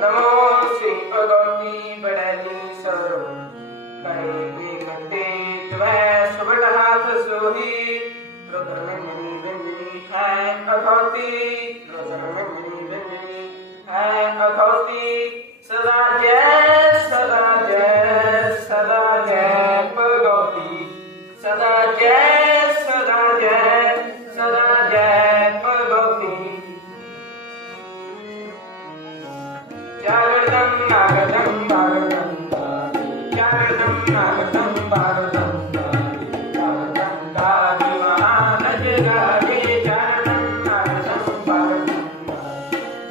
नमो श्री भगवती बड़ैली सरो करे बेगते त्वै सुबट हाथ सोही रुद्र मंजनी बिंजनी है अघौती रुद्र मंजनी बिंजनी है अघौती सदा जय भगवती सदा जय भगवती जागृतं नागतं भागवतं जागृतं नागतं भागवतं जागृतं गादि महानज गादि जागृतं नागतं भागवतं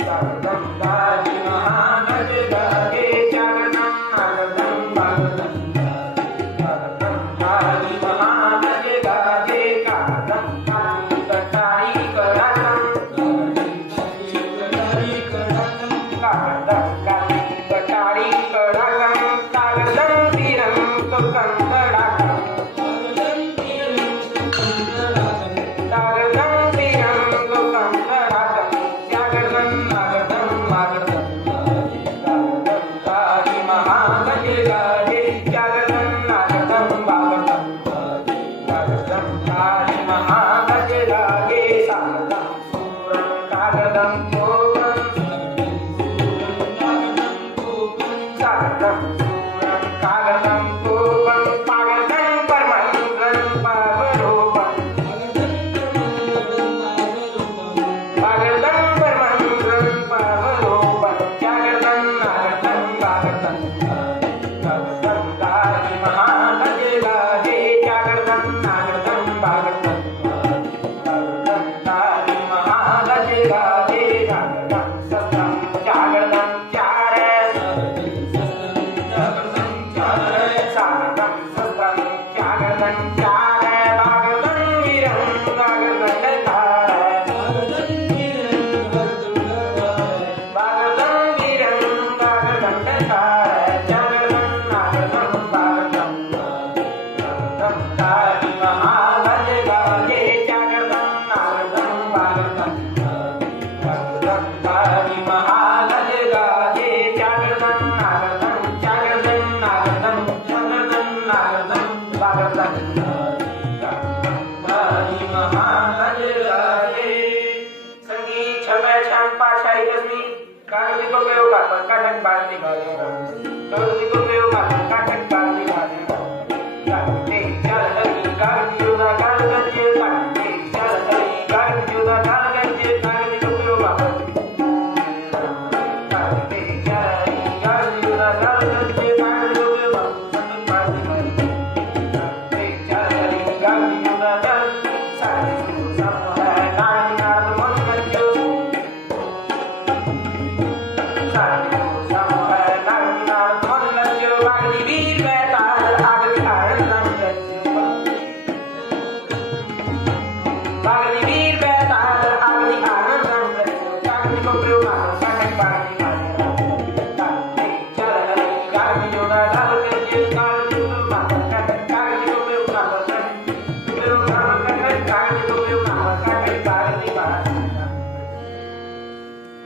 जागृतं गादि महानज गादि जागृतं नागतं भागवतं जागृतं गादि महानज गादि कादं कादि कटाई करातं कटारी कड़ाकं कागदं तीरं तुकं तड़ाकं कागदं तीरं तुकं तड़ाकं जागृतं नागतं भागवतं जागृतं गादि महानज गादि जागृतं नागतं भागवतं जागृतं गादि महानज गादि सागरं सूरं कागदं कागदं कोपं पागदं परमंगलं पावरूपं पागदं परमंगलं पावरूपं जागृतं नागतं भागवतं जागृतं गादि महानज गादि जागृतं नागतं भागवतं जागृतं गादि महानज गादि जागृतं सतं जागृतं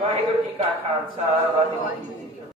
वाहिगुरु जी का खालसा वाहिगुरु जी